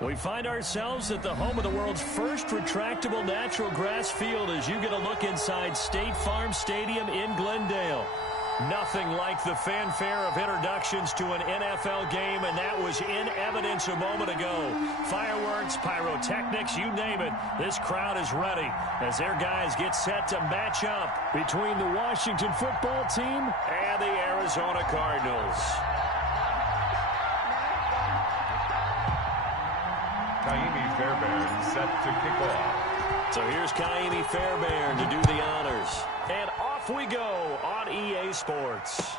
We find ourselves at the home of the world's first retractable natural grass field as you get a look inside State Farm Stadium in Glendale. Nothing like the fanfare of introductions to an NFL game, and that was in evidence a moment ago. Fireworks, pyrotechnics, you name it. This crowd is ready as their guys get set to match up between the Washington football team and the Arizona Cardinals. Cfm Fairbairn set to kick off. So here's Cfm Fairbairn to do the honors. And off we go on EA Sports.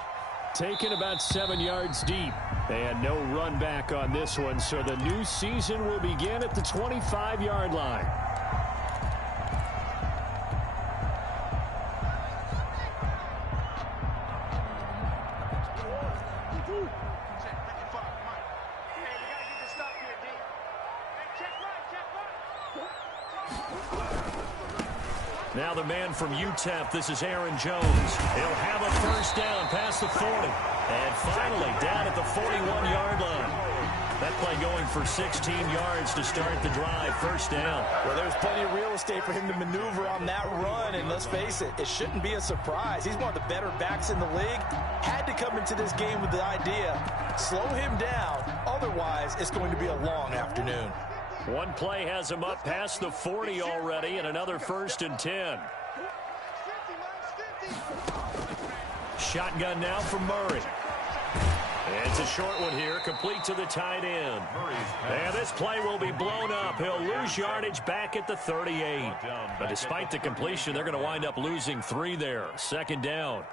Taken about 7 yards deep. And no run back on this one, so the new season will begin at the 25-yard line. Now the man from UTEP, this is Aaron Jones. He'll have a first down past the 40. And finally down at the 41-yard line. That play going for 16 yards to start the drive. First down. Well, there's plenty of real estate for him to maneuver on that run. And let's face it, it shouldn't be a surprise. He's one of the better backs in the league. Had to come into this game with the idea, slow him down. Otherwise, it's going to be a long afternoon. One play has him up past the 40 already, and another 1st and 10. Shotgun now for Murray. It's a short one here, complete to the tight end. And this play will be blown up. He'll lose yardage back at the 38. But despite the completion, they're going to wind up losing 3 there. Second down.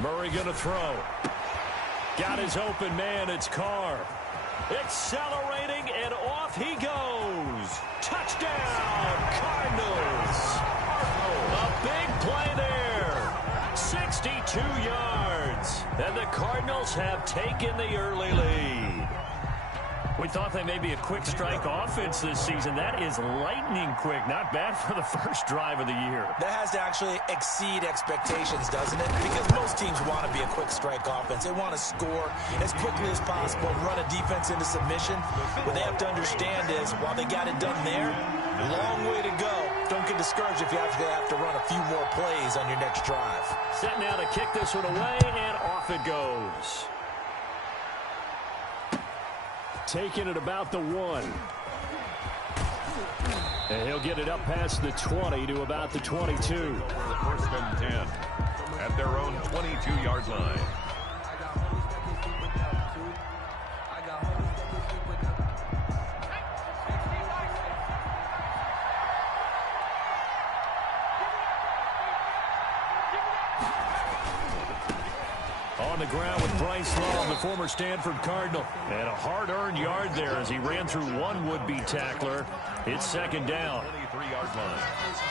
Murray going to throw. Got his open man. It's Carr. Accelerating, and off he goes. Touchdown, Cardinals. A big play there. 62 yards. And the Cardinals have taken the early lead. We thought they may be a quick strike offense this season. That is lightning quick. Not bad for the first drive of the year. That has to actually exceed expectations, doesn't it? Because most teams want to be a quick strike offense. They want to score as quickly as possible and run a defense into submission. What they have to understand is, while they got it done there, long way to go. Don't get discouraged if you have to run a few more plays on your next drive. Set now to kick this one away, and off it goes. Taking it about the 1. And he'll get it up past the 20 to about the 22. For the 1st and 10 at their own 22-yard line. On the ground with Bryce Love, the former Stanford Cardinal. And a hard-earned yard there as he ran through one would-be tackler. It's second down. 23-yard line.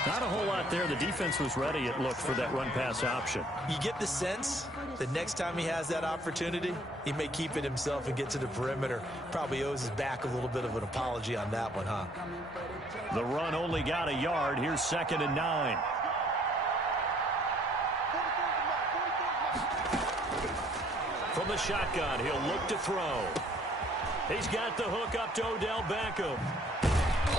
Not a whole lot there. The defense was ready, it looked, for that run-pass option. You get the sense that next time he has that opportunity, he may keep it himself and get to the perimeter. Probably owes his back a little bit of an apology on that one, huh? The run only got a yard. Here's 2nd and 9. From the shotgun, he'll look to throw. He's got the hook up to Odell Beckham.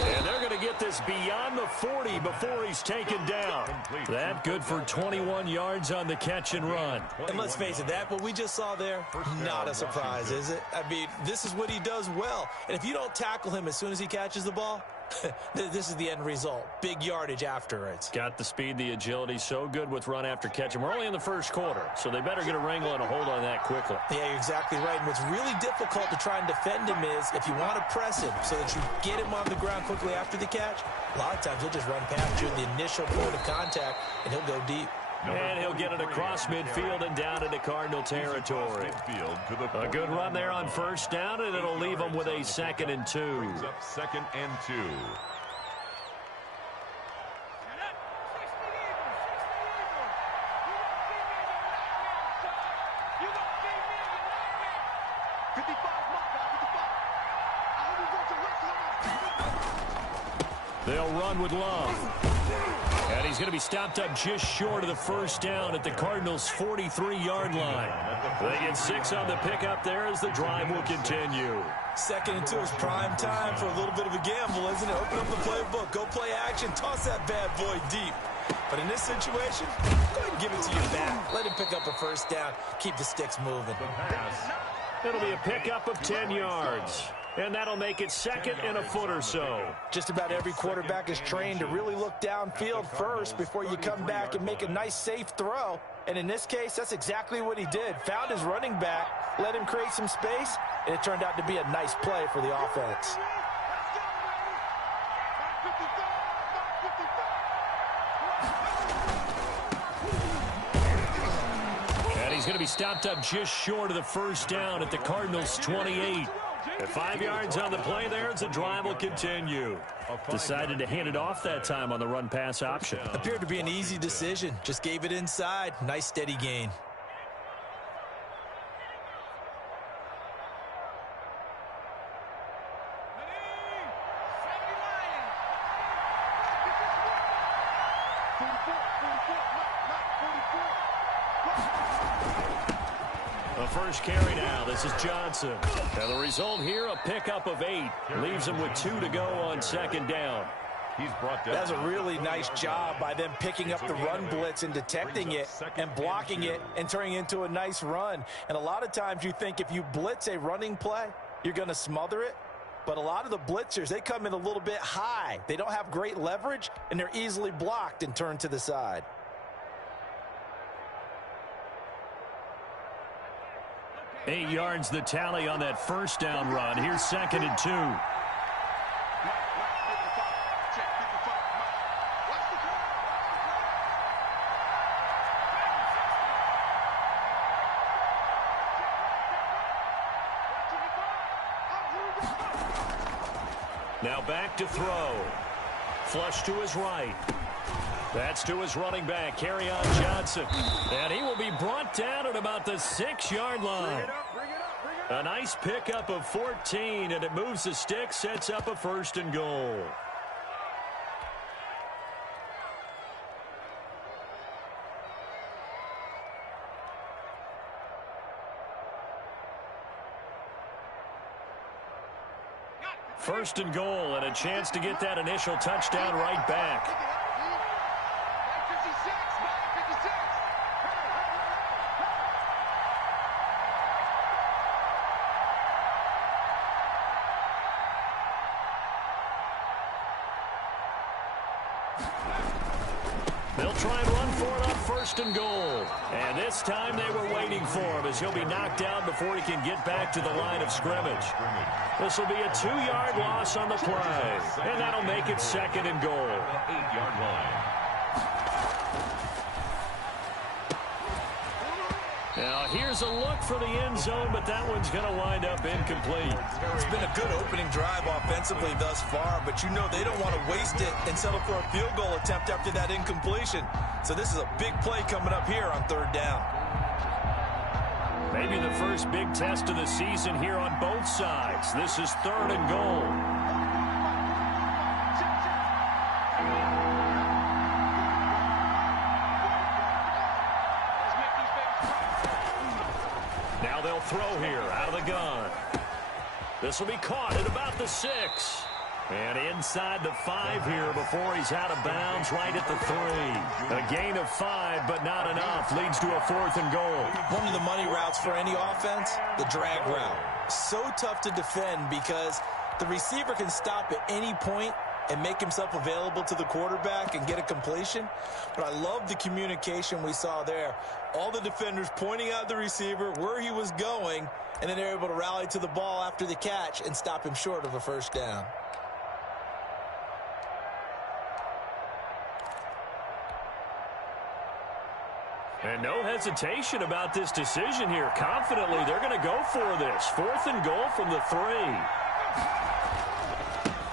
And they're going to get this beyond the 40 before he's taken down. That good for 21 yards on the catch and run. And let's face it, that what we just saw there, not a surprise, is it? I mean, this is what he does well. And if you don't tackle him as soon as he catches the ball, this is the end result. Big yardage after it. Got the speed, the agility, so good with run after catch. And we're only in the first quarter, so they better get a wrangle and a hold on that quickly. Yeah, you're exactly right. And what's really difficult to try and defend him is if you want to press him so that you get him on the ground quickly after the catch, a lot of times he'll just run past you in the initial point of contact, and he'll go deep. And he'll get it across midfield and down into Cardinal territory. A good run there on first down, and it'll leave them with a 2nd and 2. 2nd and 2. They'll run with Love. And he's going to be stopped up just short of the first down at the Cardinals' 43-yard line. They get 6 on the pickup there as the drive will continue. 2nd and 2 is prime time for a little bit of a gamble, isn't it? Open up the playbook, go play action, toss that bad boy deep. But in this situation, go ahead and give it to your back. Let him pick up a first down, keep the sticks moving. It'll be a pickup of 10 yards. And that'll make it 2nd and a foot or so. Just about every quarterback is trained to really look downfield first before you come back and make a nice, safe throw. And in this case, that's exactly what he did. Found his running back, let him create some space, and it turned out to be a nice play for the offense. And he's going to be stopped up just short of the first down at the Cardinals' 28. At 5 yards on the play there as the drive will continue. Decided to hand it off that time on the run-pass option. Appeared to be an easy decision. Just gave it inside. Nice steady gain. The first carry now. This is Johnson. And the result here, a pickup of 8. Leaves him with 2 to go on 2nd down. He's brought down. That's a really nice job by them picking up the run blitz and detecting it and blocking it and turning it into a nice run. And a lot of times you think if you blitz a running play, you're going to smother it. But a lot of the blitzers, they come in a little bit high. They don't have great leverage, and they're easily blocked and turned to the side. Eight yards the tally on that first down run. Here's 2nd and 2. Now back to throw. Flush to his right. That's to his running back, Kerryon Johnson. And he will be brought down at about the 6-yard line. A nice pickup of 14, and it moves the stick, sets up a 1st and goal. First and goal, and a chance to get that initial touchdown right back. They'll try and run for it on 1st and goal. And this time they were waiting for him as he'll be knocked down before he can get back to the line of scrimmage. This will be a 2-yard loss on the play. And that'll make it 2nd and goal. 8-yard line. Now here's a look for the end zone, but that one's going to wind up incomplete. It's been a good opening drive offensively thus far, but you know they don't want to waste it and settle for a field goal attempt after that incompletion. So this is a big play coming up here on 3rd down. Maybe the first big test of the season here on both sides. This is 3rd and goal. Now they'll throw here out of the gun. This will be caught at about the 6. And inside the 5 here before he's out of bounds right at the 3. A gain of 5, but not enough. Leads to a 4th and goal. One of the money routes for any offense, the drag route. So tough to defend because the receiver can stop at any point and make himself available to the quarterback and get a completion. But I love the communication we saw there. All the defenders pointing out the receiver, where he was going, and then they're able to rally to the ball after the catch and stop him short of a 1st down. And no hesitation about this decision here. Confidently, they're going to go for this. 4th and goal from the 3.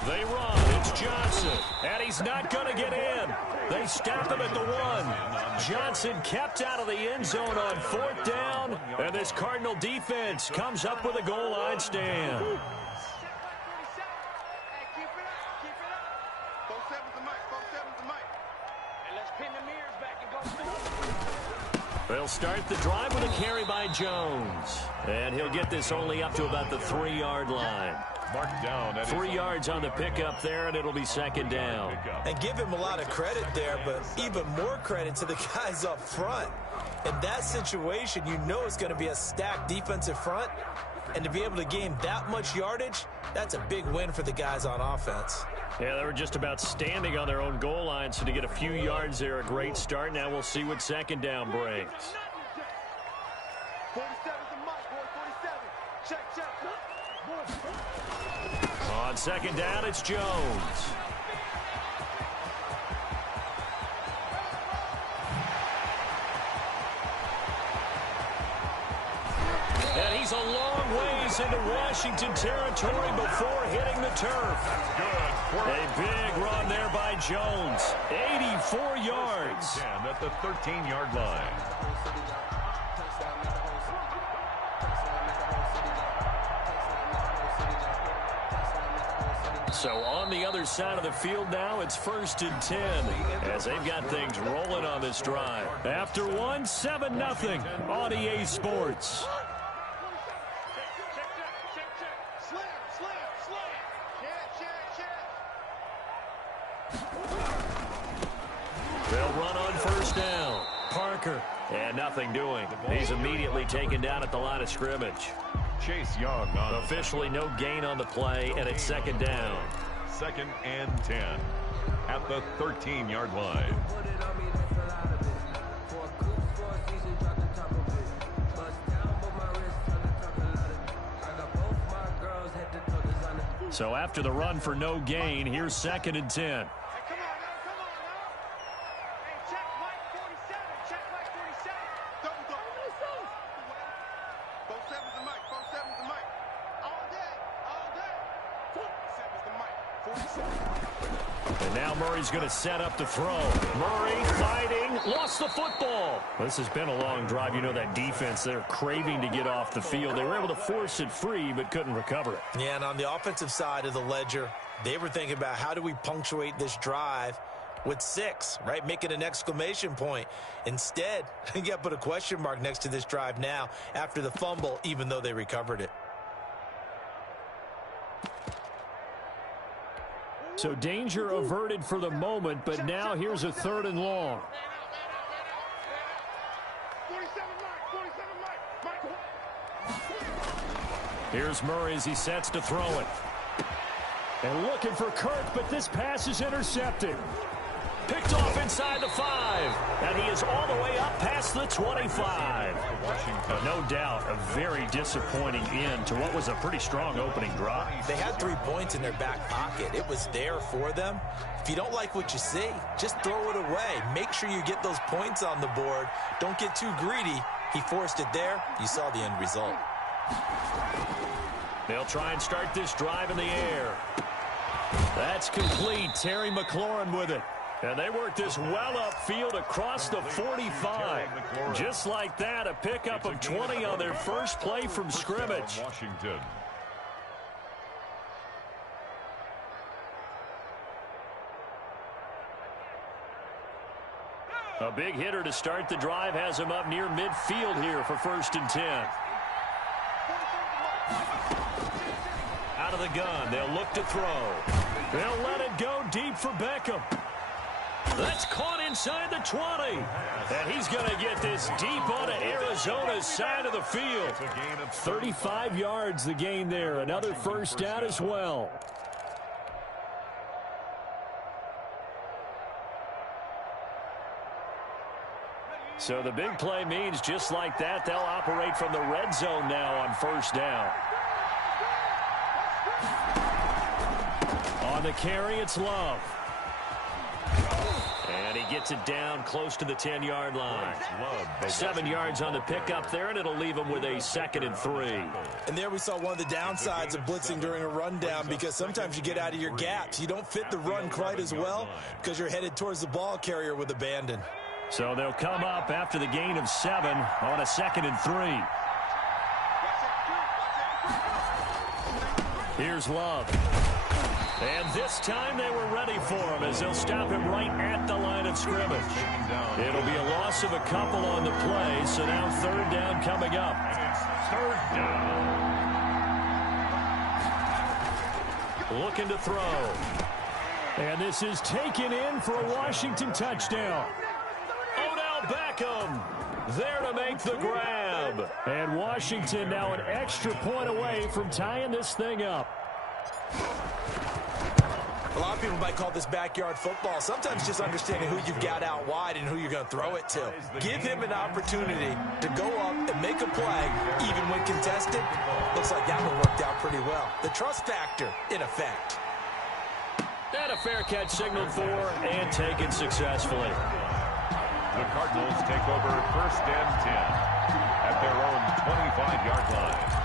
They run. It's Johnson. And he's not going to get in. They stop him at the 1. Johnson kept out of the end zone on 4th down. And this Cardinal defense comes up with a goal line stand. They'll start the drive with a carry by Jones. And he'll get this only up to about the 3-yard line. Marked down. 3 yards on the pickup there, and it'll be 2nd down. And give him a lot of credit there, but even more credit to the guys up front. In that situation, you know it's going to be a stacked defensive front. And to be able to gain that much yardage, that's a big win for the guys on offense. Yeah, they were just about standing on their own goal line, so to get a few yards there, a great start. Now we'll see what 2nd down brings. 47's the mic, boy, 47. Check. On 2nd down, it's Jones. And he's a long ways into Washington territory before hitting the turf. Good. A big run there by Jones. 84 yards. 10 at the 13-yard line. So on the other side of the field now, it's 1st and 10 as they've got things rolling on this drive. After 1, 7-0 on EA Sports. They'll run on 1st down. Parker. And nothing doing. He's immediately taken down at the line of scrimmage. Chase Young on Officially no gain on the play, and it's 2nd down. 2nd and 10 at the 13-yard line. So after the run for no gain, here's 2nd and 10. And now Murray's going to set up the throw. Murray fighting, lost the football. This has been a long drive. You know that defense, they're craving to get off the field. They were able to force it free, but couldn't recover it. Yeah, and on the offensive side of the ledger, they were thinking about how do we punctuate this drive with 6, right? Make it an exclamation point. Instead, you got to put a question mark next to this drive now after the fumble, even though they recovered it. So danger averted for the moment, but now here's a 3rd and long. Here's Murray as he sets to throw it. And looking for Kirk, but this pass is intercepted. Picked off inside the 5. And he is all the way up past the 25. No doubt a very disappointing end to what was a pretty strong opening drive. They had 3 points in their back pocket. It was there for them. If you don't like what you see, just throw it away. Make sure you get those points on the board. Don't get too greedy. He forced it there. You saw the end result. They'll try and start this drive in the air. That's complete. Terry McLaurin with it. And they work this well upfield across the 45. Just like that, a pickup of 20 on their first play from scrimmage. Washington. A big hitter to start the drive has him up near midfield here for 1st and 10. Out of the gun, they'll look to throw. They'll let it go deep for Beckham. That's caught inside the 20. And he's going to get this deep onto Arizona's side of the field. 35 yards the gain there. Another 1st down as well. So the big play means just like that, they'll operate from the red zone now on 1st down. On the carry, it's Love. And he gets it down close to the 10-yard line. 7 yards on the pickup there, and it'll leave him with a 2nd and 3. And there we saw one of the downsides of blitzing during a rundown, because sometimes you get out of your gaps. You don't fit the run quite as well because you're headed towards the ball carrier with abandon. So they'll come up after the gain of 7 on a 2nd and 3. Here's Love. And this time they were ready for him as they'll stop him right at the line of scrimmage. It'll be a loss of a couple on the play, so now 3rd down coming up. Third down. Looking to throw. And this is taken in for a Washington touchdown. Odell Beckham there to make the grab. And Washington now an extra point away from tying this thing up. A lot of people might call this backyard football. Sometimes just understanding who you've got out wide and who you're going to throw it to. Give him an opportunity to go up and make a play, even when contested. Looks like that one worked out pretty well. The trust factor, in effect. And a fair catch signaled for and taken successfully. The Cardinals take over 1st and 10 at their own 25-yard line.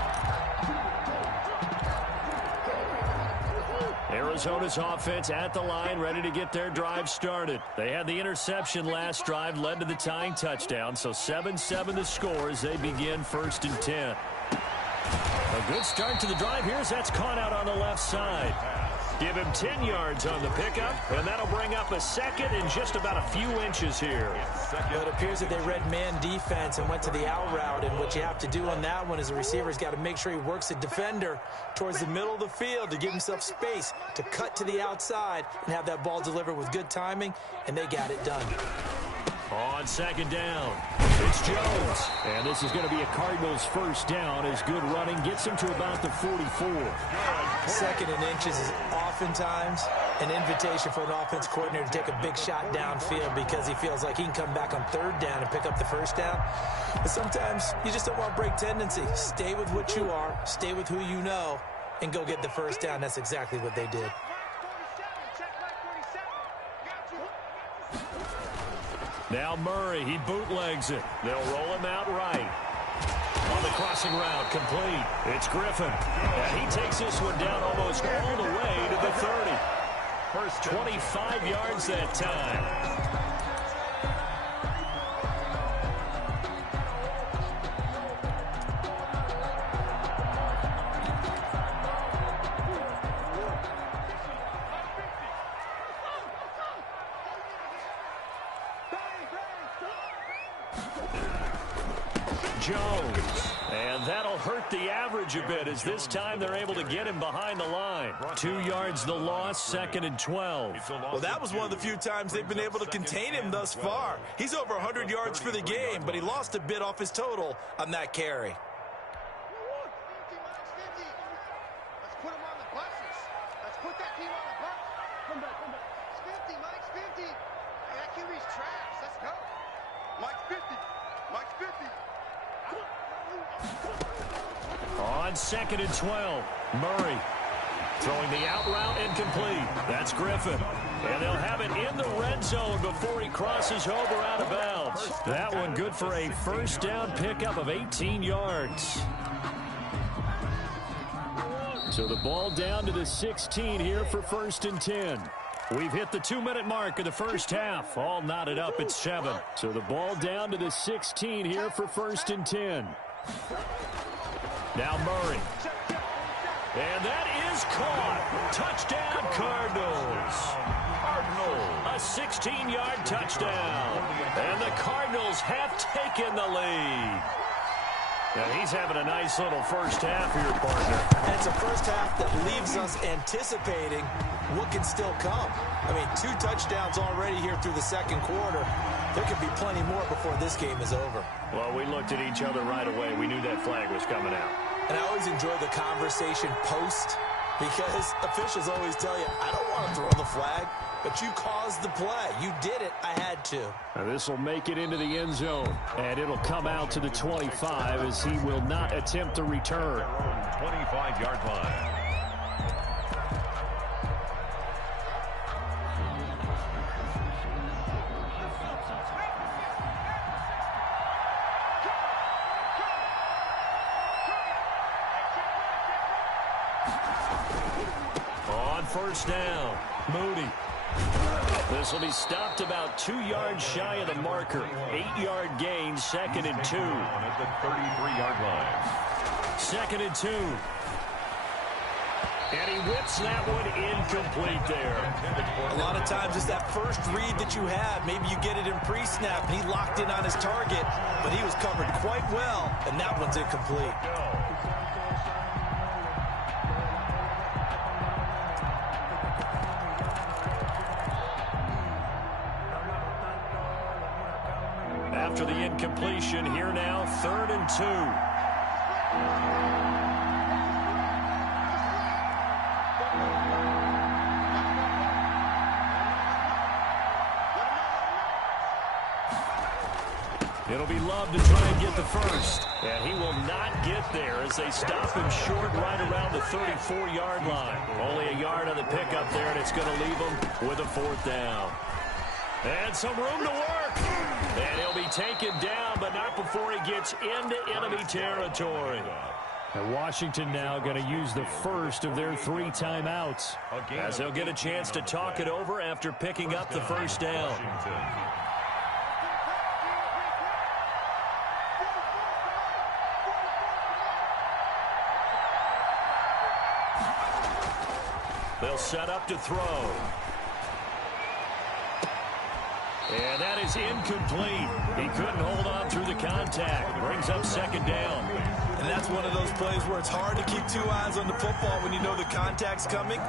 Arizona's offense at the line, ready to get their drive started. They had the interception last drive, led to the tying touchdown, so 7-7 the score as they begin 1st and 10. A good start to the drive here as that's caught out on the left side. Give him 10 yards on the pickup, and that'll bring up a 2nd and just about a few inches here. Well, it appears that they read man defense and went to the out route, and what you have to do on that one is the receiver's got to make sure he works the defender towards the middle of the field to give himself space to cut to the outside and have that ball delivered with good timing, and they got it done. On 2nd down, it's Jones. And this is going to be a Cardinals 1st down as good running gets him to about the 44. 2nd and inches is oftentimes an invitation for an offense coordinator to take a big shot downfield because he feels like he can come back on 3rd down and pick up the 1st down. But sometimes you just don't want break tendency. Stay with what you are, stay with who you know, and go get the 1st down. That's exactly what they did. Now Murray, he bootlegs it. They'll roll him out right. On the crossing route, complete. It's Griffin. And he takes this one down almost all the way to the 30. First 25 yards that time. Jones, and that'll hurt the average a bit as this time they're able to get him behind the line. 2 yards the loss, 2nd and 12. Well, that was one of the few times they've been able to contain him thus far. He's over 100 yards for the game, but he lost a bit off his total on that carry. Let's put him on the buses. Let's put that team on the bus. Come back. It's 50, Mike's 50. Hey, that QB's trash. Let's go. Mike's 50. Mike's 50. On 2nd and 12, Murray throwing the out route incomplete. That's Griffin. And they'll have it in the red zone before he crosses over out of bounds. That one good for a 1st down pickup of 18 yards. So the ball down to the 16 here for 1st and 10. We've hit the 2-minute mark of the 1st half. All knotted up at 7. So the ball down to the 16 here for 1st and 10. Now Murray. And that is caught. Touchdown, Cardinals. A 16-yard touchdown. And the Cardinals have taken the lead. Now he's having a nice little 1st half here, partner. And it's a 1st half that leaves us anticipating what can still come. I mean, 2 touchdowns already here through the 2nd quarter. There could be plenty more before this game is over. Well, we looked at each other right away. We knew that flag was coming out. And I always enjoy the conversation post because officials always tell you, I don't want to throw the flag, but you caused the play. You did it. I had to. Now this will make it into the end zone, and it'll come out to the 25 as he will not attempt to return. 25-yard line. On first down, Moody. This will be stopped about 2 yards shy of the marker. 8-yard gain, 2nd and 2. At the 33-yard line. 2nd and 2. And he whips that one incomplete there. A lot of times it's that first read that you have. Maybe you get it in pre-snap, and he locked in on his target, but he was covered quite well, and that one's incomplete. After the incompletion, here now, 3rd and 2. It'll be Love to try and get the first. And he will not get there as they stop him short right around the 34-yard line. Only a yard on the pickup there, and it's going to leave him with a 4th down. And some room to work. And he'll be taken down, but not before he gets into enemy territory. And Washington now going to use the first of their 3 timeouts, as they'll get a chance to talk it over after picking up the first down. They'll set up to throw. And that is incomplete. He couldn't hold on through the contact. Brings up 2nd down. And that's one of those plays where it's hard to keep 2 eyes on the football when you know the contact's coming,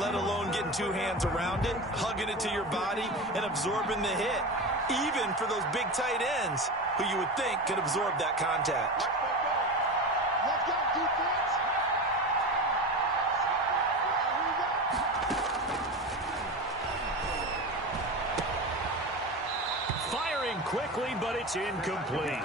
let alone getting 2 hands around it, hugging it to your body, and absorbing the hit, even for those big tight ends who you would think could absorb that contact. Let's go, defense. Quickly, but it's incomplete.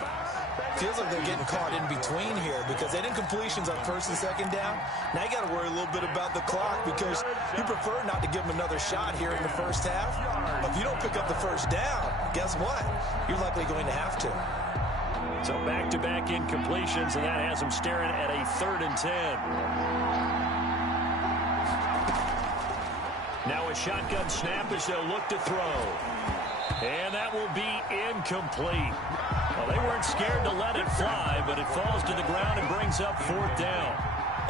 Feels like they're getting caught in between here because they did completions on 1st and 2nd down. Now you got to worry a little bit about the clock because you prefer not to give them another shot here in the first half. But if you don't pick up the first down, guess what? You're likely going to have to. So back-to-back incompletions, and that has them staring at a 3rd and 10. Now a shotgun snap as they'll look to throw. And that will be incomplete. Well, they weren't scared to let it fly, but it falls to the ground and brings up 4th down.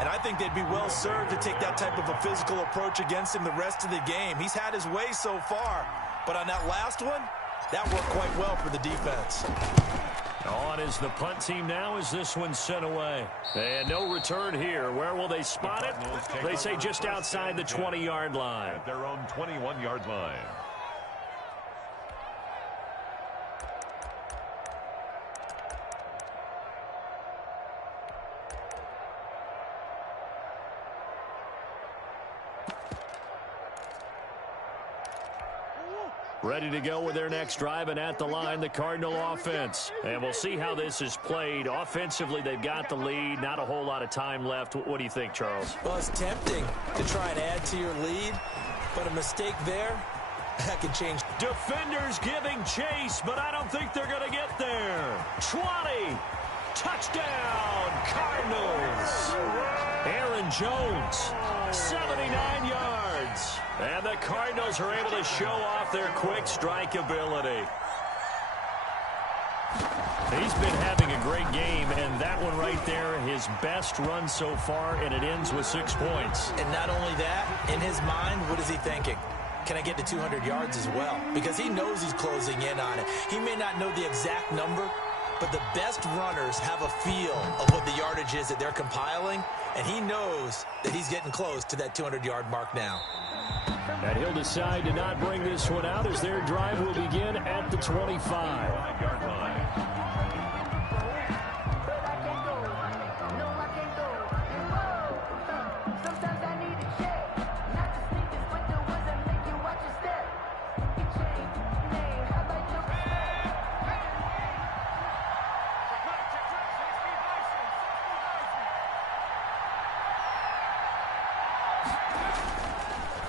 And I think they'd be well served to take that type of a physical approach against him the rest of the game. He's had his way so far, but on that last one, that worked quite well for the defense. On is the punt team now as this one's sent away. And no return here. Where will they spot it? They say just outside the 20-yard line. At their own 21-yard line. Ready to go with their next drive, and at the line, the Cardinal offense. And we'll see how this is played. Offensively, they've got the lead. Not a whole lot of time left. What do you think, Charles? Well, it's tempting to try and add to your lead, but a mistake there, that could change. Defenders giving chase, but I don't think they're going to get there. 20. Touchdown, Cardinals. Aaron Jones, 79 yards. And the Cardinals are able to show off their quick strike ability. He's been having a great game, and that one right there, his best run so far, and it ends with 6 points. And not only that, in his mind, what is he thinking? Can I get to 200 yards as well? Because he knows he's closing in on it. He may not know the exact number, but the best runners have a feel of what the yardage is that they're compiling, and he knows that he's getting close to that 200-yard mark now. And he'll decide to not bring this one out as their drive will begin at the 25-yard line.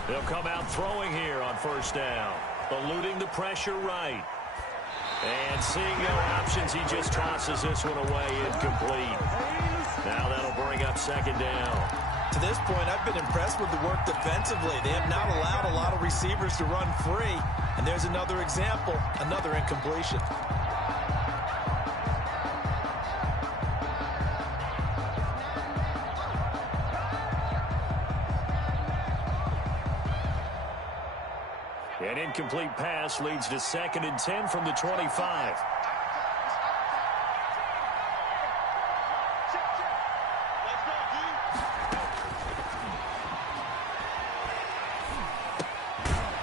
They'll come out throwing here on first down. Eluding the pressure right. And seeing no options, he just tosses this one away incomplete. Now that'll bring up 2nd down. To this point, I've been impressed with the work defensively. They have not allowed a lot of receivers to run free. And there's another example, another incompletion. An incomplete pass leads to 2nd and 10 from the 25.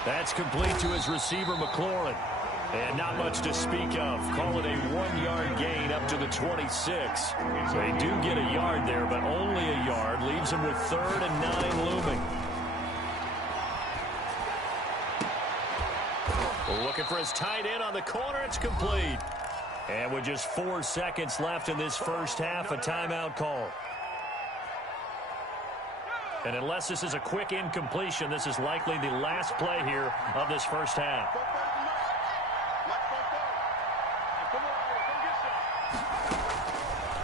That's complete to his receiver, McLaurin. And not much to speak of. Call it a 1-yard gain up to the 26. They do get a yard there, but only a yard. Leaves him with 3rd and 9 looming. Looking for his tight end on the corner. It's complete. And with just 4 seconds left in this first half, a timeout call. And unless this is a quick incompletion, this is likely the last play here of this first half.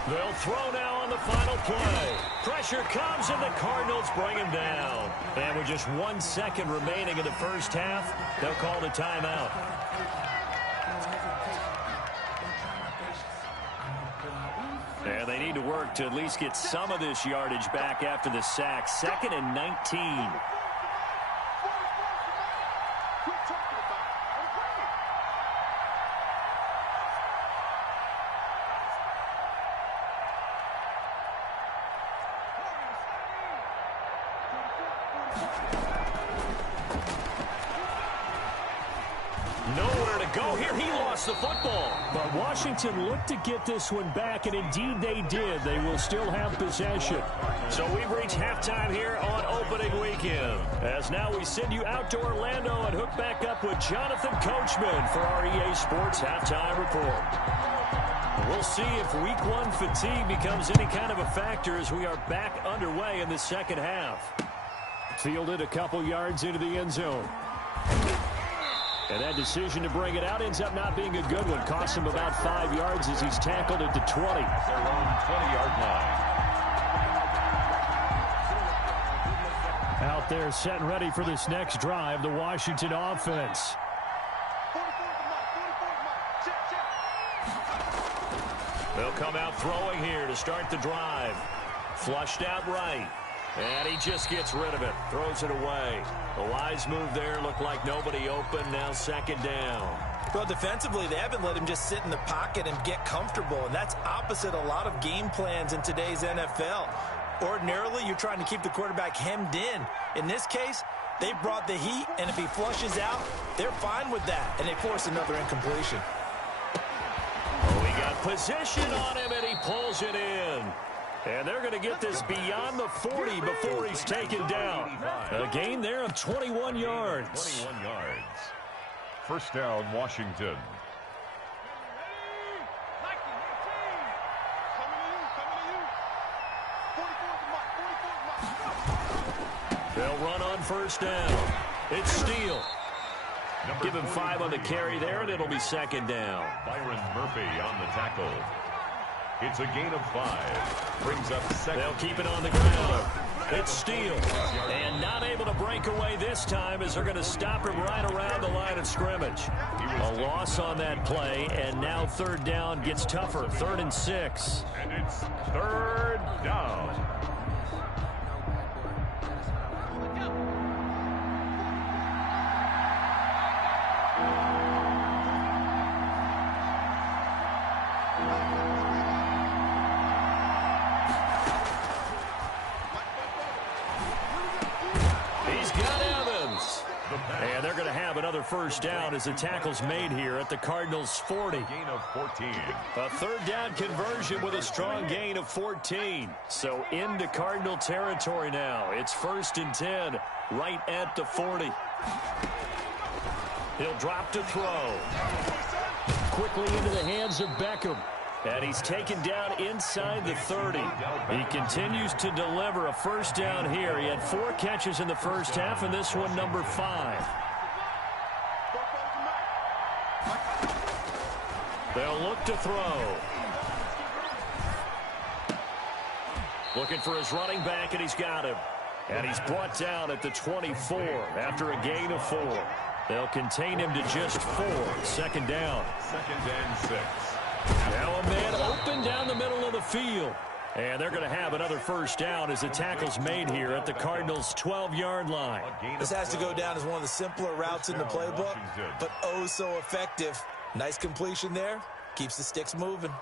They'll throw now on the final play. Pressure comes, and the Cardinals bring him down. And with just 1 second remaining in the first half, they'll call the timeout. And they need to work to at least get some of this yardage back after the sack. 2nd and 19. Nowhere to go here. He lost the football. But Washington looked to get this one back, and indeed they did. They will still have possession. So we've reached halftime here on opening weekend. As now we send you out to Orlando and hook back up with Jonathan Coachman for our EA Sports Halftime Report. We'll see if Week 1 fatigue becomes any kind of a factor as we are back underway in the second half. Fielded a couple yards into the end zone. And that decision to bring it out ends up not being a good one. Costs him about 5 yards as he's tackled at the 20. Their own 20-yard line. Out there set and ready for this next drive, the Washington offense. They'll come out throwing here to start the drive. Flushed out right. And he just gets rid of it. Throws it away. The wise move there. Looked like nobody open. Now 2nd down. Well, defensively, they haven't let him just sit in the pocket and get comfortable. And that's opposite a lot of game plans in today's NFL. Ordinarily, you're trying to keep the quarterback hemmed in. In this case, they brought the heat, and if he flushes out, they're fine with that. And they force another incompletion. Oh, he got position on him, and he pulls it in. And they're going to get this beyond the 40 before he's taken down. A gain there of 21 yards. 21 yards. First down, Washington. They'll run on first down. It's Steele. Give him 5 on the carry there, and it'll be 2nd down. Byron Murphy on the tackle. It's a gain of 5. Brings up 2nd. They'll keep it on the ground. It's Steele. And not able to break away this time as they're going to stop him right around the line of scrimmage. A loss on that play, and now 3rd down gets tougher. 3rd and 6. And it's 3rd down. And they're going to have another first down as the tackle's made here at the Cardinals' 40. Gain of 14. A 3rd down conversion with a strong gain of 14. So into Cardinal territory now. It's 1st and 10 right at the 40. He'll drop to throw. Quickly into the hands of Beckham. And he's taken down inside the 30. He continues to deliver a first down here. He had 4 catches in the first half, and this one number 5. They'll look to throw. Looking for his running back, and he's got him. And he's brought down at the 24 after a gain of 4. They'll contain him to just 4. Second down. 2nd and 6. Now a man open down the middle of the field. And they're going to have another first down as the tackle's made here at the Cardinals' 12-yard line. This has to go down as one of the simpler routes in the playbook, but oh so effective. Nice completion there. Keeps the sticks moving.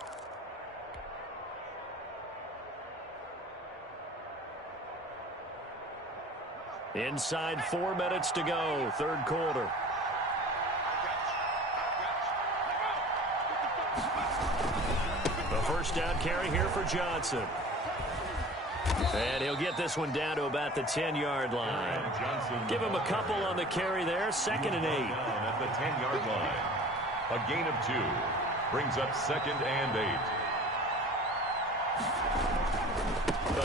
Inside 4 minutes to go, third quarter. The first down carry here for Johnson. And he'll get this one down to about the 10-yard line. Give him a couple on the carry there. 2nd and 8. At the 10-yard line. A gain of 2. Brings up 2nd and 8.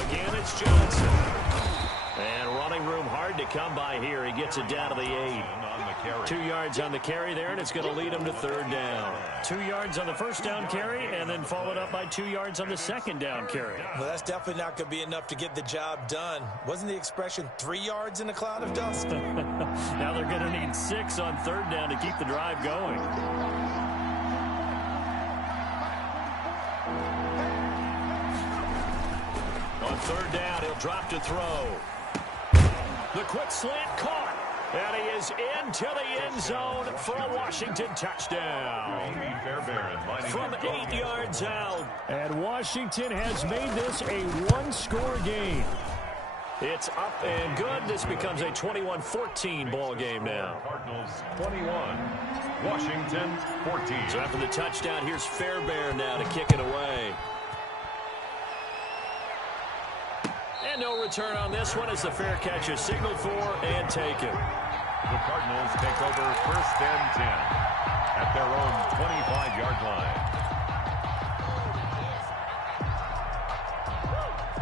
Again, it's Johnson. And running room hard to come by here. He gets it down to the 8. 2 yards on the carry there, and it's going to lead him to third down. 2 yards on the first down carry, and then followed up by 2 yards on the second down carry. Well, that's definitely not going to be enough to get the job done. Wasn't the expression 3 yards in a cloud of dust? Now they're going to need 6 on third down to keep the drive going. On third down, he'll drop to throw. The quick slant caught. And he is into the end zone for a Washington touchdown. From 8 yards out. And Washington has made this a one-score game. It's up and good. This becomes a 21-14 ball game now. Cardinals 21, Washington 14. So after the touchdown, here's Fairbairn now to kick it away. And no return on this one as the fair catch is signaled for and taken. The Cardinals take over 1st and 10 at their own 25-yard line.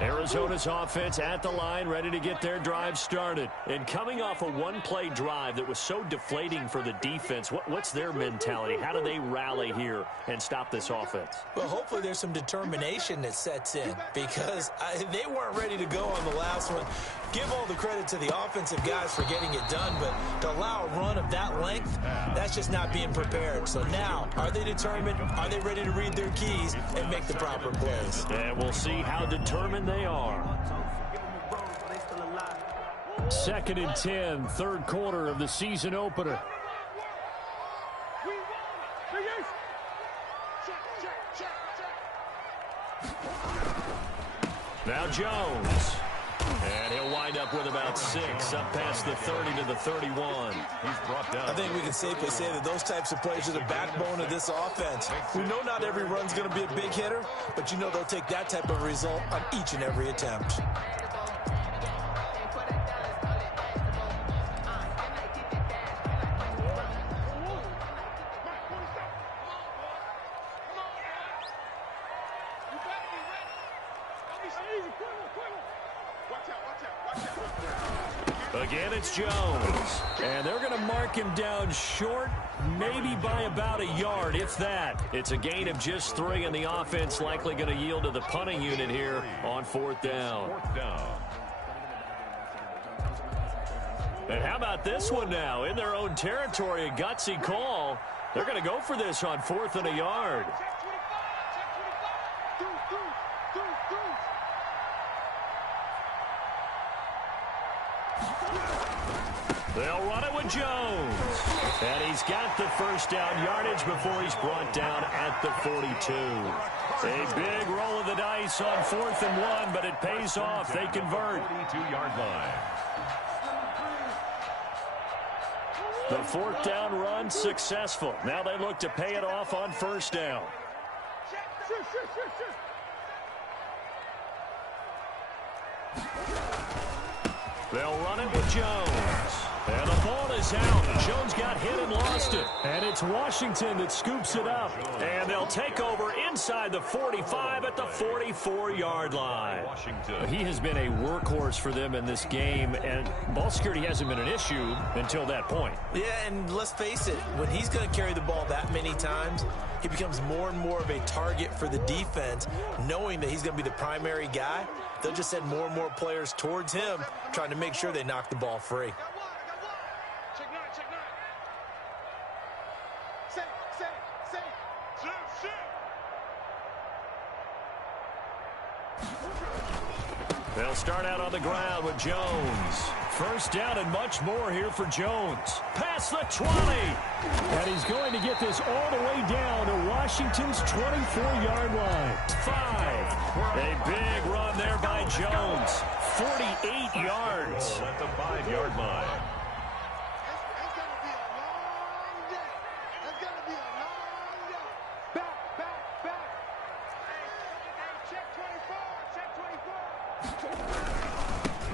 Arizona's offense at the line, ready to get their drive started. And coming off a one-play drive that was so deflating for the defense, what's their mentality? How do they rally here and stop this offense? Well, hopefully there's some determination that sets in because they weren't ready to go on the last one. Give all the credit to the offensive guys for getting it done, but to allow a run of that length, that's just not being prepared. So now, are they determined? Are they ready to read their keys and make the proper plays? And we'll see how determined they are. 2nd and 10, third quarter of the season opener. Now Jones. And he'll wind up with about 6, up past the 30 to the 31. He's brought down. I think we can safely say that those types of plays are the backbone of this offense. We know not every run's going to be a big hitter, but you know they'll take that type of result on each and every attempt. Again, it's Jones. And they're going to mark him down short, maybe by about a yard, if that. It's a gain of just 3, and the offense likely going to yield to the punting unit here on 4th down. And how about this one now? In their own territory, a gutsy call. They're going to go for this on 4th and a yard. They'll run it with Jones. And he's got the first down yardage before he's brought down at the 42. A big roll of the dice on 4th and 1, but it pays off. They convert. 42-yard line. The 4th down run successful. Now they look to pay it off on 1st down. They'll run it with Jones. And the ball is out. Jones got hit and lost it. And it's Washington that scoops it up. And they'll take over inside the 45 at the 44-yard line. He has been a workhorse for them in this game, and ball security hasn't been an issue until that point. Yeah, and let's face it, when he's going to carry the ball that many times, he becomes more and more of a target for the defense, knowing that he's going to be the primary guy. They'll just send more and more players towards him, trying to make sure they knock the ball free. They'll start out on the ground with Jones. First down and much more here for Jones. Past the 20. And he's going to get this all the way down to Washington's 24-yard line. 5. A big run there by Jones. 48 yards. At the 5-yard line. That's going to be a long day. That's going to be a long day. Back. Hey, check 24.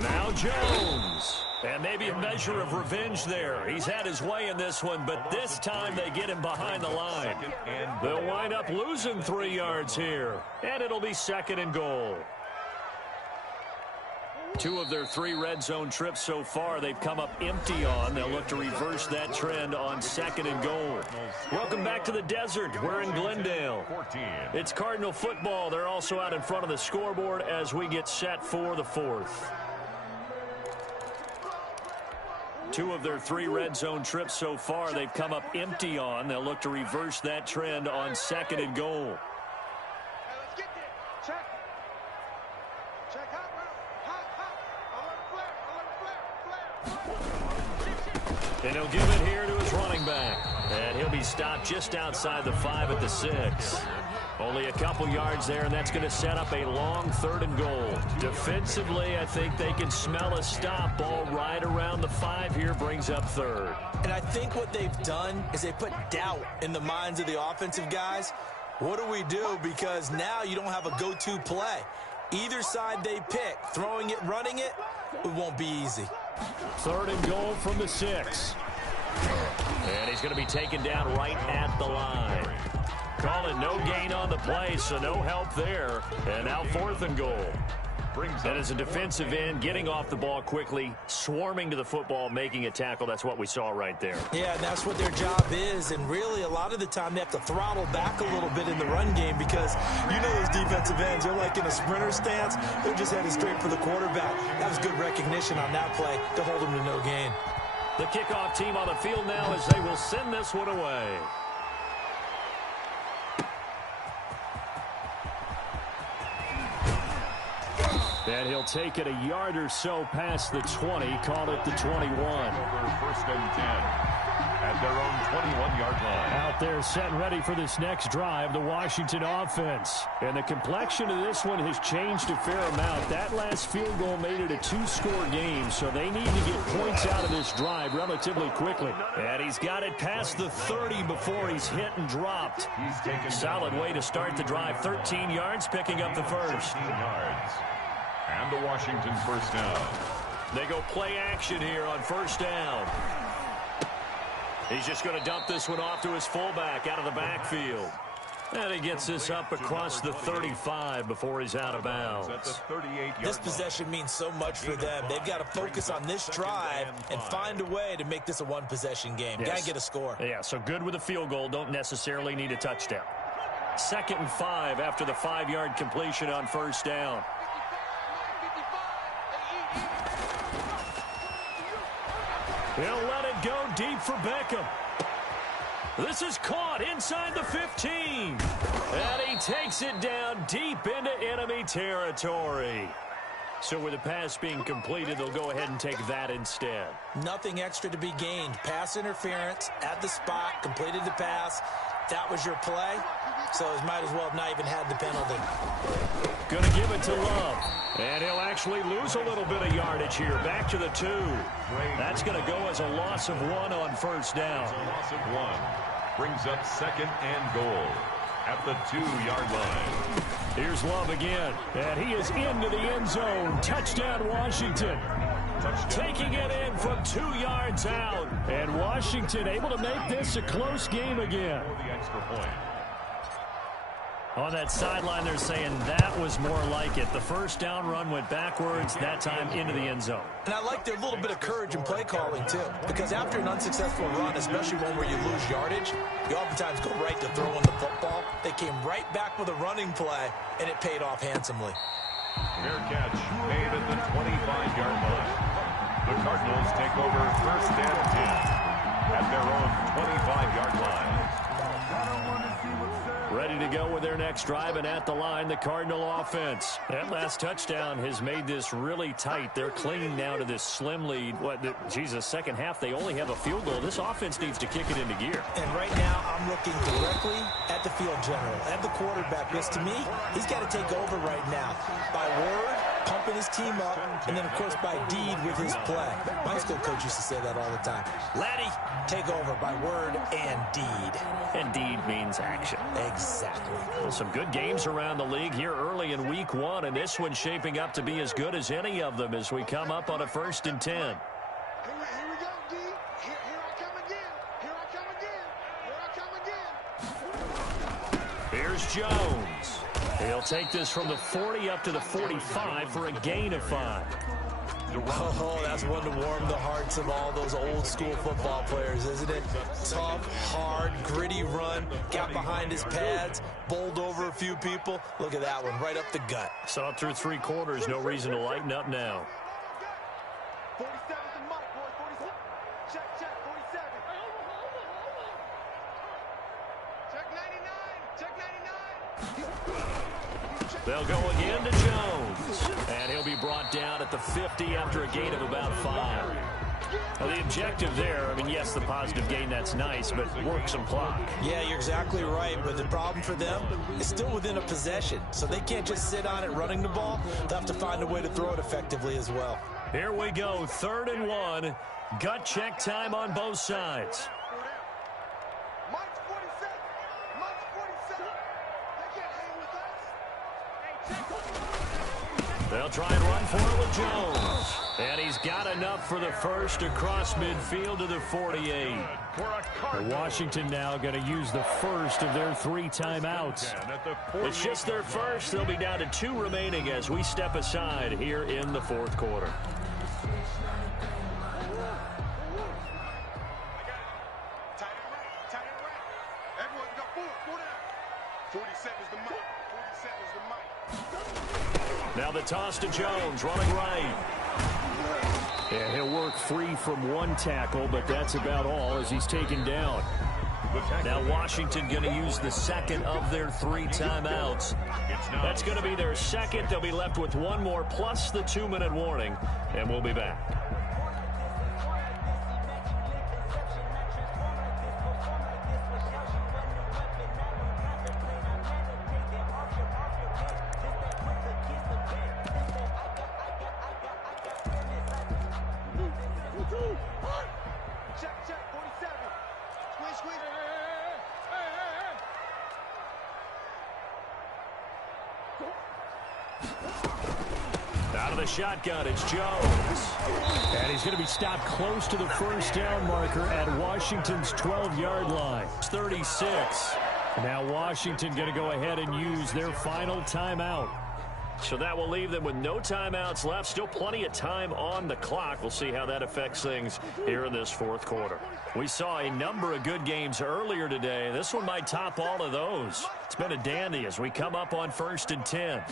Now Jones. And maybe a measure of revenge there. He's had his way in this one, but this time they get him behind the line. They'll wind up losing 3 yards here. And it'll be 2nd and goal. 2 of their 3 red zone trips so far they've come up empty on. They'll look to reverse that trend on 2nd and goal. Welcome back to the desert. We're in Glendale. It's Cardinal football. They're also out in front of the scoreboard as we get set for the 4th. 2 of their 3 red zone trips so far they've come up empty on. They'll look to reverse that trend on 2nd and goal. Let's get there. Check hot. And he'll give it here to his running back. And he'll be stopped just outside the 5 at the 6. Only a couple yards there, and that's going to set up a long 3rd and goal. Defensively, I think they can smell a stop. Ball right around the 5 here brings up 3rd. And I think what they've done is they put doubt in the minds of the offensive guys. What do we do? Because now you don't have a go-to play. Either side they pick, throwing it, running it, it won't be easy. 3rd and goal from the 6. And he's going to be taken down right at the line. Call it no gain on the play, so no help there. And now 4th and goal. And as a defensive end, getting off the ball quickly, swarming to the football, making a tackle, that's what we saw right there. Yeah, that's what their job is, and really a lot of the time they have to throttle back a little bit in the run game because you know those defensive ends, they're like in a sprinter stance, they're just headed straight for the quarterback. That was good recognition on that play to hold them to no gain. The kickoff team on the field now as they will send this one away. And he'll take it a yard or so past the 20, call it the 21. Over 1st and 10 at their own 21-yard line. Out there set and ready for this next drive, the Washington offense. And the complexion of this one has changed a fair amount. That last field goal made it a 2-score game, so they need to get points out of this drive relatively quickly. And he's got it past the 30 before he's hit and dropped. Solid way to start the drive. 13 yards, picking up the first. 13 yards. And the Washington 1st down. They go play action here on 1st down. He's just going to dump this one off to his fullback out of the backfield. And he gets this up across the 35 before he's out of bounds. This possession means so much for them. They've got to focus on this drive and find a way to make this a one-possession game. Got to get a score. Yeah, so good with a field goal. Don't necessarily need a touchdown. 2nd and 5 after the 5-yard completion on 1st down. He'll let it go deep for Beckham. This is caught inside the 15. And he takes it down deep into enemy territory. So with the pass being completed, they'll go ahead and take that instead. Nothing extra to be gained. Pass interference at the spot, completed the pass. That was your play. So he might as well have not even had the penalty. Going to give it to Love. And he'll actually lose a little bit of yardage here. Back to the 2. That's going to go as a loss of 1 on 1st down. Loss of 1 brings up 2nd and goal at the 2-yard line. Here's Love again. And he is into the end zone. Touchdown, Washington. taking it in from 2 yards out. And Washington able to make this a close game again. The extra point. On that sideline, they're saying that was more like it. The first down run went backwards, that time into the end zone. And I like their little bit of courage in play calling, too. Because after an unsuccessful run, especially one where you lose yardage, you oftentimes go right to throwing the football. They came right back with a running play, and it paid off handsomely. Fair catch made at the 25-yard line. The Cardinals take over first and 10 at their own 25-yard line. Ready to go with their next drive, and at the line, the Cardinal offense. That last touchdown has made this really tight. They're clinging now to this slim lead. Second half, they only have a field goal. This offense needs to kick it into gear. And right now, I'm looking directly at the field general, at the quarterback, because to me, he's got to take over right now. By word, pumping his team up, and then, of course, by deed with his play. My school coach used to say that all the time. Laddie, take over by word and deed. And deed means action. Exactly. Well, some good games around the league here early in week 1, and this one's shaping up to be as good as any of them as we come up on a 1st and 10. Here we go, D. Here I come again. Here I come again. Here's Jones. He'll take this from the 40 up to the 45 for a gain of 5. Oh, that's one to warm the hearts of all those old school football players, isn't it? Tough, hard, gritty run, got behind his pads, bowled over a few people. Look at that one, right up the gut. Saw it through 3 quarters, no reason to lighten up now. 47's the mic, boy. 47. Check, 47. Check 99. They'll go again to Jones. And he'll be brought down at the 50 after a gain of about 5. Well, the objective there, yes, the positive gain, that's nice, but work some clock. Yeah, you're exactly right, but the problem for them is still within a possession, so they can't just sit on it running the ball. They'll have to find a way to throw it effectively as well. Here we go, 3rd and 1. Gut check time on both sides. Mike's 47. Mike's 47. They can't hang with us. They'll try and run for it with Jones. And he's got enough for the first across midfield to the 48. Washington now going to use the first of their 3 timeouts. It's just their first. They'll be down to 2 remaining as we step aside here in the 4th quarter. Tight end right. Everyone got 4 down. 47's the mic. 47's the mic. Now the toss to Jones, running right. And he'll work free from 1 tackle, but that's about all as he's taken down. Now Washington going to use the second of their 3 timeouts. That's going to be their second. They'll be left with 1 more plus the 2-minute warning, and we'll be back. Check, 47. Squeeze. Out of the shotgun, it's Jones. And he's going to be stopped close to the first down marker at Washington's 12-yard line. It's 36. Now Washington going to go ahead and use their final timeout. So that will leave them with no timeouts left. Still plenty of time on the clock. We'll see how that affects things here in this 4th quarter. We saw a number of good games earlier today. This one might top all of those. It's been a dandy as we come up on 1st and 10.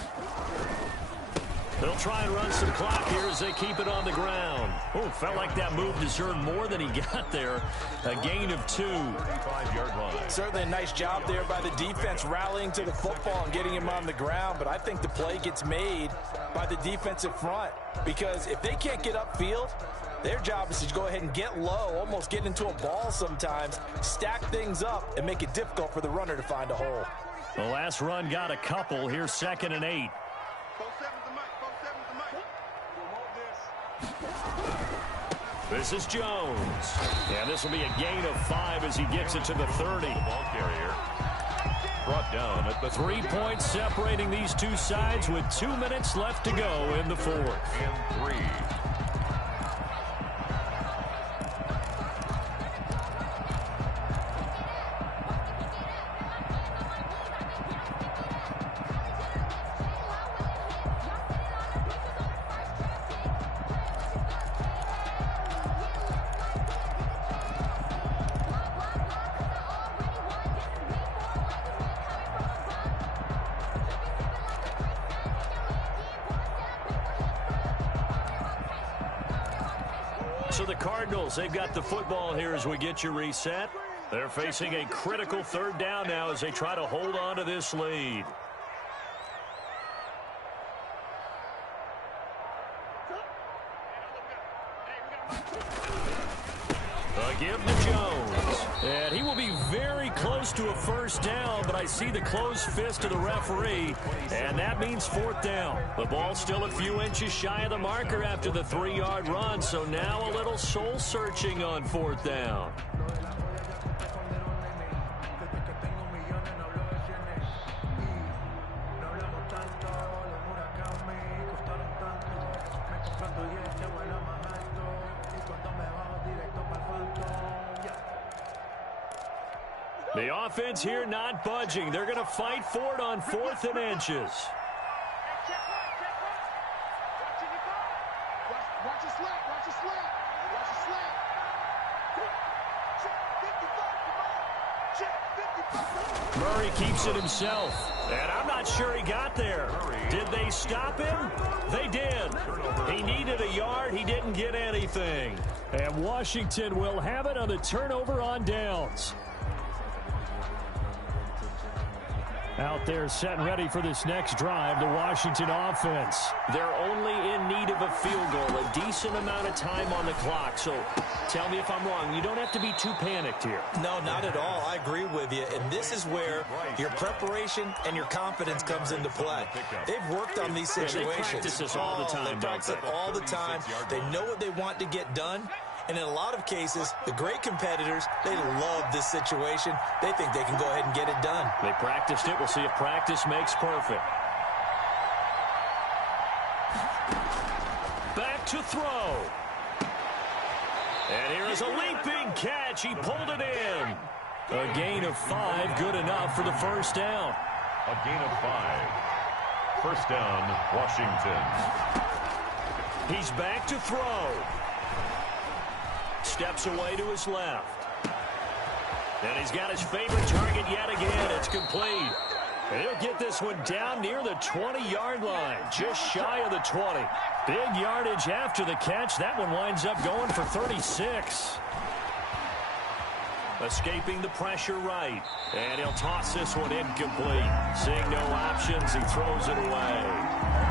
They'll try and run some clock here as they keep it on the ground. Oh, felt like that move deserved more than he got there. A gain of 2. 35-yard line. Certainly a nice job there by the defense rallying to the football and getting him on the ground, but I think the play gets made by the defensive front because if they can't get upfield, their job is to go ahead and get low, almost get into a ball sometimes, stack things up, and make it difficult for the runner to find a hole. The last run got a couple. Here's 2nd and 8. 47's the mic. 47's the mic. This is Jones. And this will be a gain of 5 as he gets it to the 30. Ball carrier brought down at the 3 points separating these 2 sides with 2 minutes left to go in the 4th. and 3. So the Cardinals, they've got the football here as we get you reset. They're facing a critical third down now as they try to hold on to this lead. A give to Jones. And he will be very close to a first down, but I see the closed fist of the referee, and that means fourth down. The ball's still a few inches shy of the marker after the 3-yard run, so now a little soul-searching on fourth down. The offense here not budging. They're going to fight for it on 4th and inches. Watch your slant. Watch your slant. Watch your slant. Check 55. Murray keeps it himself. And I'm not sure he got there. Did they stop him? They did. He needed a yard. He didn't get anything. And Washington will have it on the turnover on downs. Out there set and ready for this next drive, the Washington offense. They're only in need of a field goal, a decent amount of time on the clock. So tell me if I'm wrong. You don't have to be too panicked here. No, not at all. I agree with you. And this is where your preparation and your confidence comes into play. They've worked on these situations. Yeah, they practice this all the time. They practice it all the time. They know what they want to get done. And in a lot of cases, the great competitors, they love this situation. They think they can go ahead and get it done. They practiced it. We'll see if practice makes perfect. Back to throw. And here is a leaping catch. He pulled it in. A gain of 5, good enough for the first down. A gain of 5. First down, Washington. He's back to throw. Steps away to his left. And he's got his favorite target yet again. It's complete. And he'll get this one down near the 20-yard line, just shy of the 20. Big yardage after the catch. That one winds up going for 36. Escaping the pressure right. And he'll toss this one incomplete. Seeing no options, he throws it away.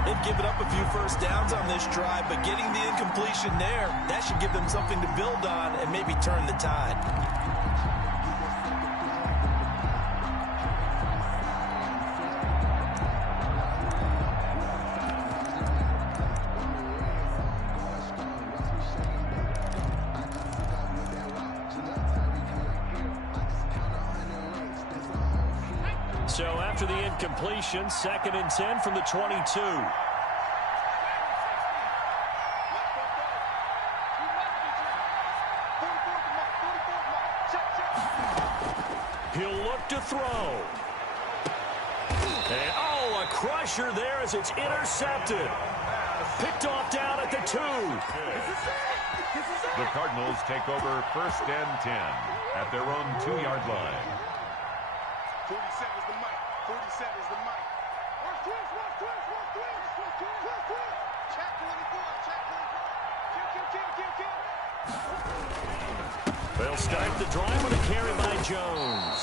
They've given up a few first downs on this drive, but getting the incompletion there, that should give them something to build on and maybe turn the tide. So after the incompletion, 2nd and 10 from the 22. He'll look to throw. And, oh, a crusher there as it's intercepted. Picked off down at the 2. The Cardinals take over 1st and 10 at their own 2-yard line. 47 is the mic. 47 is the mic. Watch twist, watch twist, watch twist. Twist, twist. Check 24, check 24. Kill. They'll start the drive with a carry by Jones.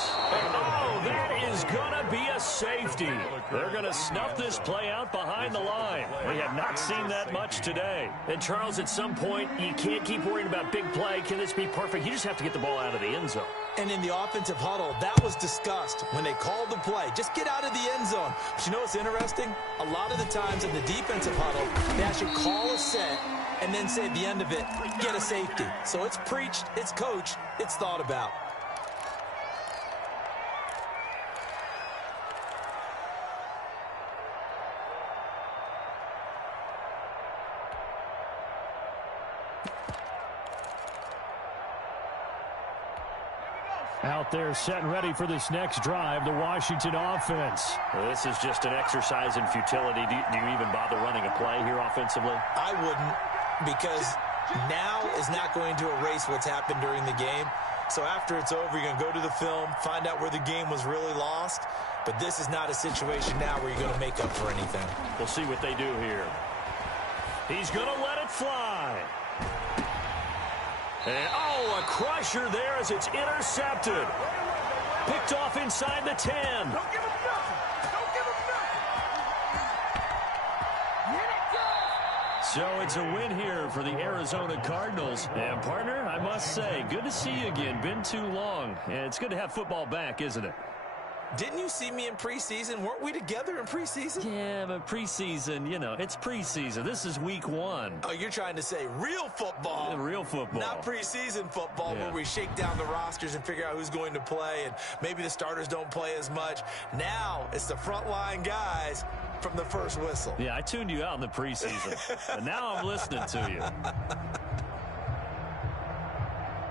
Oh, that is going to be a safety. They're going to snuff this play out behind the line. We have not seen that much today. And, Charles, at some point, you can't keep worrying about big play. Can this be perfect? You just have to get the ball out of the end zone. And in the offensive huddle, that was discussed when they called the play. Just get out of the end zone. But you know what's interesting? A lot of the times in the defensive huddle, they actually call a set and then say at the end of it, get a safety. So it's preached, it's coached, it's thought about. Out there set and ready for this next drive, the Washington offense. Well, this is just an exercise in futility. Do you even bother running a play here offensively? I wouldn't, because now is not going to erase what's happened during the game. So after it's over, you're going to go to the film, find out where the game was really lost. But this is not a situation now where you're going to make up for anything. We'll see what they do here. He's going to let it fly. And, oh, a crusher there as it's intercepted. Picked off inside the 10. Don't give him nothing. Don't give him nothing. So it's a win here for the Arizona Cardinals. And, partner, I must say, good to see you again. Been too long. And it's good to have football back, isn't it? Didn't you see me in preseason? Weren't we together in preseason? Yeah, but preseason, you know, it's preseason. This is week 1. Oh, you're trying to say real football. Yeah, real football. Not preseason football where we shake down the rosters and figure out who's going to play, and maybe the starters don't play as much. Now it's the frontline guys from the first whistle. Yeah, I tuned you out in the preseason, but now I'm listening to you.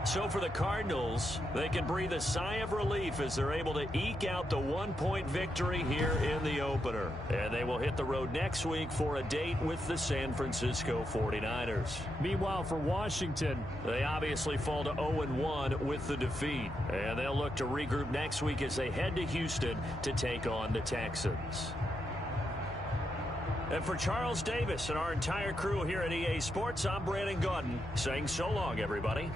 So for the Cardinals, they can breathe a sigh of relief as they're able to eke out the 1-point victory here in the opener. And they will hit the road next week for a date with the San Francisco 49ers. Meanwhile, for Washington, they obviously fall to 0-1 with the defeat. And they'll look to regroup next week as they head to Houston to take on the Texans. And for Charles Davis and our entire crew here at EA Sports, I'm Brandon Gaudin saying so long, everybody.